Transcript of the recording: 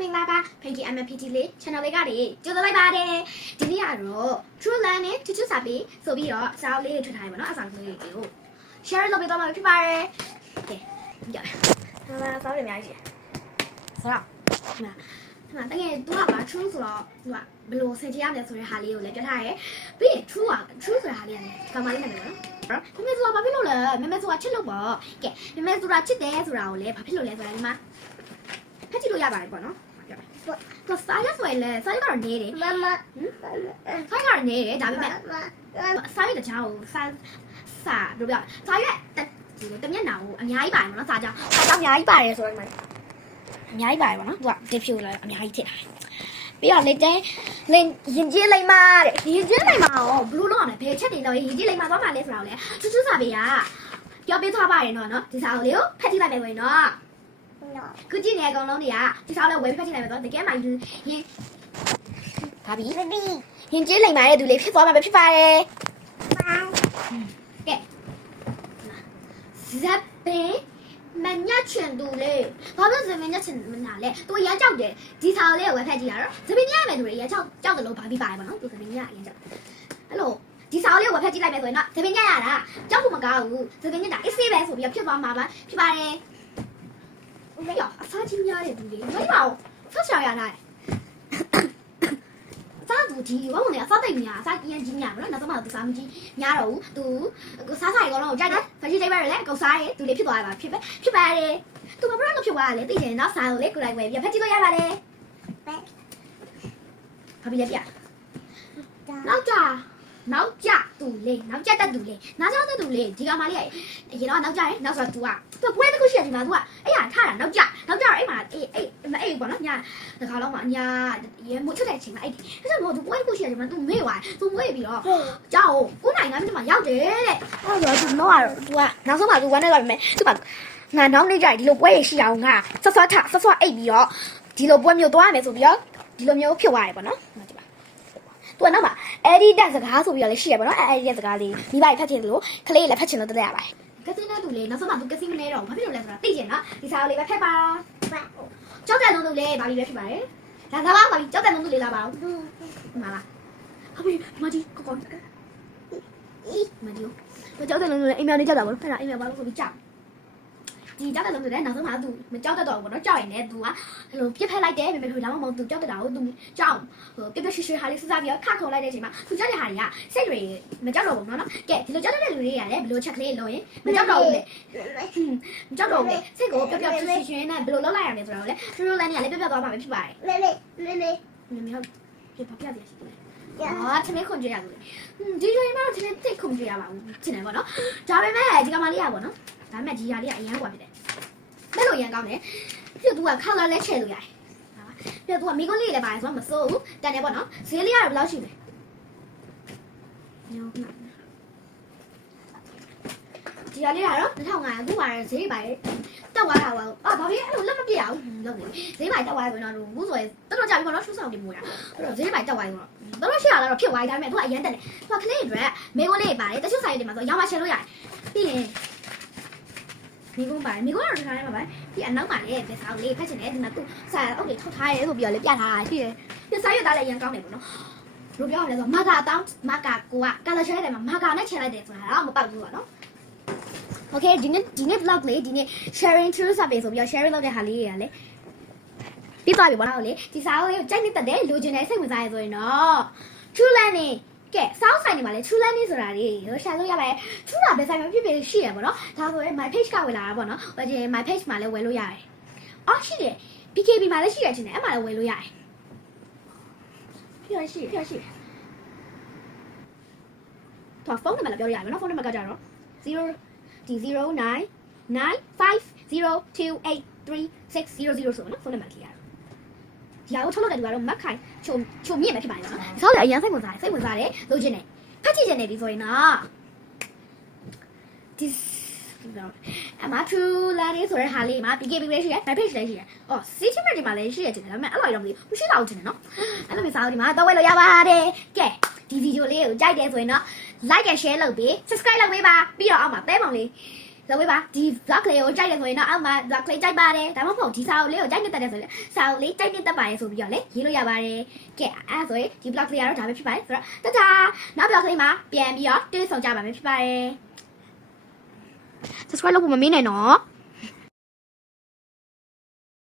မင်္ဂလာပါဖိတ်ကြီး MPT လေး channel လေးကနေကြိုဆိုလိုက်ပါတယ်ဒီနေ့ကတော့ True Land နဲ့ချွတ်ချွတ်စာပေဆိုပြီးတော့စာအုပ်လေးတွေထွက်ထားရပါတော့အဆောင်လေးတွေကို share လုပ်ပေးတော့မှာဖြစ်ပါတယ်ကဲကြည့်ရအောင်စာအုပ်တွေအများကြီးဆိုတော့ဒီမှာတကယ်သူကပါ true ဆိုတော့သူကဘယ်လိုဆင်ခြင်ရမလဲဆိုတဲ့ဟာလေးကိုလည်းပြောထားရဲပြီးရင် true ဆိုတဲ့ဟာလေးကလည်းဒီကောင်မလေးနဲ့ပဲနော်မမေဆိုတာဘာဖြစ်လို့လဲမမေဆိုတာချစ်လို့ပေါ့ကဲမမေဆိုတာချစ်တယ်ဆိုတာကိုလည်းဘာဖြစ်လို့လဲဆိုတာဒီမှာဖက်ကြည့်လို့ရပါတယ်ပေါ့နော်တော့စာရဆိုရင်လည်းစာရကတော့နေတယ်မမစာရကတော့နေတယ်ဒါပေမဲ့စာရတခြားကိုစာတို့ပြစာရဒီလိုတမျက်နှာကိုအများကြီးပါတယ်နော်စာကြောင်းအများကြီးပါတယ်ဆိုတော့ဒီမှာအများကြီးပါတယ်ပေါ့နော်သူကဒီဖြူလည်းအများကြီးထည့်ထားတယ်ပြီးတော့လက်တဲရင်ကြီးလိမ့်မတဲ့ရင်ကြီးလိမ့်မရောဘလူးလုံးအောင်လည်းဘယ်ချက်နေတော့ရင်ကြီးလိမ့်မသွားမှလဲဆိုတော့လေချွတ်ချွတ်စာပေကပြောပေးသွားပါတယ်နော်ဒီစာအုပ်လေးကိုဖက်ကြည့်လိုက်မယ်ဝင်နော်ခုကြည့်နေအကောင်လုံးတွေကဒီစာအုပ်လေးဝယ်ပြီးဖက်ကြည့်လိုက်မယ်တော့တကယ်မှရင်ဒါပြီးရင်ကြီးလိမ့်မရဲ့သူလေးဖြစ်သွားမှာပဲဖြစ်ပါတယ်ကဲဇက်ပင်မညက်ချင်သူလေဘာလို့ဇပင်ညက်ချင်မနာလဲသူရမ်းကြောက်တယ်ဒီစာလေးကိုဝယ်ဖက်ကြည့်ရတော့ဇပင်ညက်ရမယ်သူတွေရမ်းကြောက်တယ်လို့ဘာပြီးပါတယ်ပေါ့နော်သူဇပင်ညက်ရမ်းကြောက်အဲ့လိုဒီစာလေးကိုဝယ်ဖက်ကြည့်လိုက်မယ်ဆိုရင်တော့ဇပင်ညက်ရတာကြောက်ဖို့မကောင်းဘူးဇပင်ညက်တာအစ်စေးပဲဆိုပြီးဖြစ်သွားမှာပါဖြစ်ပါတယ်ဟဲ့ရအစားကြီးများတယ်သူလေမင်းပါဆက်ချရရတယ်စားသူဒီဝုန်းနေအစားတိတ်များအစားကြီးကြီးများမနော်နောက်ဆုံးမှသူစားမကြီးများတော့ဘူးသူစားစားရေကောင်းတော့ကြိုက်တယ်ဖက်ကြီးတိတ်ပါရလေကောက်စားရေသူလေးဖြစ်သွားရပါဖြစ်ပါတယ်သူမဘလို့ဖြစ်သွားရလေသိတယ်နောက်စားကိုလေကိုလိုက်ဝယ်ပြီးဖက်ကြည့်လို့ရပါတယ်ဘာပြီးလဲပြနောက်ကြသူလေနောက်ကြတက်သူလေနောက်ကြောက်သူလေဒီကောင်မလေးရေတော့နောက်ကြတယ်နောက်ဆိုသူပွဲတစ်ခုရှိတယ်ဒီမှာသူအဲ့ရထားတာနောက်ကြတော့အဲ့မှာအေးပေါ့နော်ညာတခါတော့မှညာရေမို့ချက်တဲ့အချိန်မှာအဲ့ဒါဆိုတော့သူပွဲတစ်ခုရှိတယ်ဒီမှာသူမေ့သွားသူမေ့ပြီးတော့ကြောက်9နိုင်9မိနစ်မှရောက်တယ်တဲ့အဲ့တော့သူတော့သူကနောက်ဆုံးမှသူဝမ်းနေသွားပြီမဲ့သူကငါနောက်နေကြဒီလိုပွဲရရှိအောင်ငါဆော့အိတ်ပြီးတော့ဒီလိုပွဲမျိုးသွားရမယ်ဆိုပြီးတော့ဒီလိုမျိုးဖြစ်သွားတယ်ပေါ့နော်သူကနောက်မှာအဲ့ဒီတက်စကားဆိုပြီးတော့လည်းရှိရပါတော့အဲ့ဒီတက်စကားလေးမိဘဖတ်ချင်လို့ခလေးလည်းဖတ်ချင်လို့တက်ရပါတယ်ကစင်းတဲ့သူလေးနောက်ဆုံးမှသူကစင်းမနေတော့ဘာဖြစ်လို့လဲဆိုတာသိချင်နော်ဒီစာအုပ်လေးပဲဖက်ပါကြောက်တဲ့လုံးသူလေးဘာပြီးပဲဖြစ်ပါတယ်ဒါကဘာပြီးကြောက်တဲ့လုံးသူလေးလာပါဦးဒီမှာလားဟာပြီးမကြီးကောမကြီးကြောက်တဲ့လုံးသူလေးအိမ်မြောင်နေကြောက်တာပေါ့အဲ့ဒါအိမ်မြောင်ဘာလို့ဆိုပြီးကြောက်ဒီကြောက်တဲ့လုံးသူလေးနောက်ဆုံးမှသူမကြောက်တတ်တော့ဘူးပေါ့နော်ကြောက်ရင်လည်းသူကအဲ့လိုပြစ်ဖက်လိုက်တယ်မေမေတို့လာမမသူကြောက်တတ်တာကိုသူကြောက်ပြပြရွှေဟာလေးစစပြီးတော့ခခုံလိုက်တဲ့အချိန်မှာသူကြောက်တဲ့ဟာတွေကစိတ်တွေမကြောက်တော့ဘူးနော်ကဲဒီလိုကြောက်တဲ့လူတွေကလည်းဘယ်လိုချက်ကလေးလုံးရင်မကြောက်တော့ဘူးလေမကြောက်တော့ဘူးလေစိတ်ကိုပြပြရွှေနဲ့ဘယ်လိုလုပ်လိုက်ရမလဲဆိုတော့လေထူးထူးလန်းနေကလည်းပြပြသွားမှာပဲဖြစ်ပါတယ်လေမေဟုတ်ပြပြပြရှိတယ်တမင်ခွန်ကြရဘူးဒီလိုမှတော့တမင်သိခွန်ကြရပါဘူးချင်တယ်ပေါ့နော်ဒါပေမဲ့ဒီကမလေးရပေါ့နော်ဒါပေမဲ့ဒီဟာလေးကအရန်กว่าဖြစ်တယ်မဲ့လို့ရန်ကောင်းတယ်ပြသူက color လဲချဲလို့ရတယ်ပြသူကမိကွန်းလေးလည်းပါတယ်ဆိုတော့မစိုးဘူးတန်တယ်ပေါ့နော်ဈေးလေးကတော့ဘယ်လောက်ရှိလဲညောင်းဒီဟာလေးကတော့2500ခုပါတယ်ဈေးပါတယ်တက်သွားတာပါဘာဖြစ်အဲ့လိုလက်မပြရအောင်လုပ်နေဈေးပိုင်းတက်သွားတယ်ဆိုတော့ဘူးဆိုရင်တော်တော်ကြာပြီပေါ့နော်ထူးဆောင်နေမို့ရအဲ့တော့ဈေးပိုင်းတက်သွားပြီပေါ့တော်တော်ရှိရလာတော့ဖြစ်သွားတယ်ဒါပေမဲ့သူကအရန်တက်တယ်သူကခလေးအတွက်မိကွန်းလေးပါတယ်တချို့ဆိုင်တွေမှာဆိုရောင်းမချဲလို့ရတယ်ပြီးရင်မိကုန်းပါတယ်မိကုန်းကတော့ထားရမှာပါဒီအနောက်မှာလည်းပဲစားလေးဖက်ချင်တယ်ဒီမှာသူစားအုပ်တွေထုတ်ထားရဲဆိုပြီးတော့လည်းပြထားတာရှိတယ်ပြစားရသားလည်းရန်ကောင်းတယ်ပေါ့နော်ဘယ်လိုပြောရမလဲဆိုမာကာတောင်းမာကာကိုကကာလာချဲတယ်မှာမာကာနဲ့ချဲလိုက်တယ်ဆိုတာတော့မပေါက်ဘူးပေါ့နော်โอเคဒီနေ့ vlog လေးဒီနေ့ sharing true စာပေဆိုပြီးတော့ sharing လုပ်တဲ့ဟာလေးတွေကလည်းပြီးသွားပြီပေါ့နော်လေဒီစာအုပ်လေးကိုကြိုက်နေတတ်တယ်လူကျင်တယ်စိတ်ဝင်စားရဆိုရင်တော့ true land နေကဲစောင်းဆိုင်နေမှာလေ true land ဆိုတာလေရှာလို့ရပါတယ် true တာပဲဆိုင်မှာဖြစ်ဖြစ်ရှိရပေါ့နော်ဒါဆိုရင် my page ကဝင်လာတာပေါ့နော်ဟိုဒီ my page မှာလည်းဝယ်လို့ရတယ်အော်ရှိတယ် BKB မှာလည်းရှိတယ်ချင်းတယ်အဲ့မှာလည်းဝယ်လို့ရတယ်ဖြစ်ရှိတော့ဖုန်းနံပါတ်လည်းပြောရရတယ်နော်ဖုန်းနံပါတ်ကကြတော့0D099502836000ဆိုနော်ဖုန်းနံပါတ်ကြီးရတယ်ဒီအောင်ထုတ်လို့တဲ့လူကတော့မက်ခိုင်ချုံမြင့်ပဲဖြစ်ပါလေနော်ဒီဆောက်လည်းအရင်စိတ်ဝင်စားတယ်လိုချင်တယ်ဖတ်ကြည့်ချင်တယ်ဒီဆိုရင်တော့ဒီအမထူလာနေဆိုတဲ့ဟာလေးမှာ BKB ပဲရှိတယ် my page လည်းရှိတယ်အော် city map ဒီမှာလည်းရှိရချင်တယ်ဒါပေမဲ့အဲ့လိုတော့မသိဘူးမရှိတော့ဘူးချင်တယ်နော်အဲ့လိုမျိုးစာအုပ်ဒီမှာတော့ဝယ်လို့ရပါတယ်ကဲဒီဗီဒီယိုလေးကိုကြိုက်တယ်ဆိုရင်တော့ like and share လုပ်ပြီး subscribe လုပ်ပေးပါပြီးတော့အောက်မှာပဲပုံလေး လုပ်ပေးပါဒီ vlog လေးကိုကြိုက်တယ်ဆိုရင်တော့အောက်မှာ vlog လေးကြိုက်ပါတယ်ဒါမှမဟုတ်ဒီစာအုပ်လေးကိုကြိုက်နေတတ်တယ်ဆိုရင်စာအုပ်လေးကြိုက်နေတတ်ပါတယ်ဆိုပြီးတော့လေရေးလို့ရပါတယ်ကဲအဲ့ဆိုရင်ဒီ vlog လေးကတော့ဒါပဲဖြစ်ပါတယ်ဆိုတော့တတာနောက် vlog လေးမှာပြန်ပြီးတော့တွေ့ဆုံကြပါမယ်ဖြစ်ပါတယ် subscribe လုပ်ဖို့မမေ့နဲ့နော်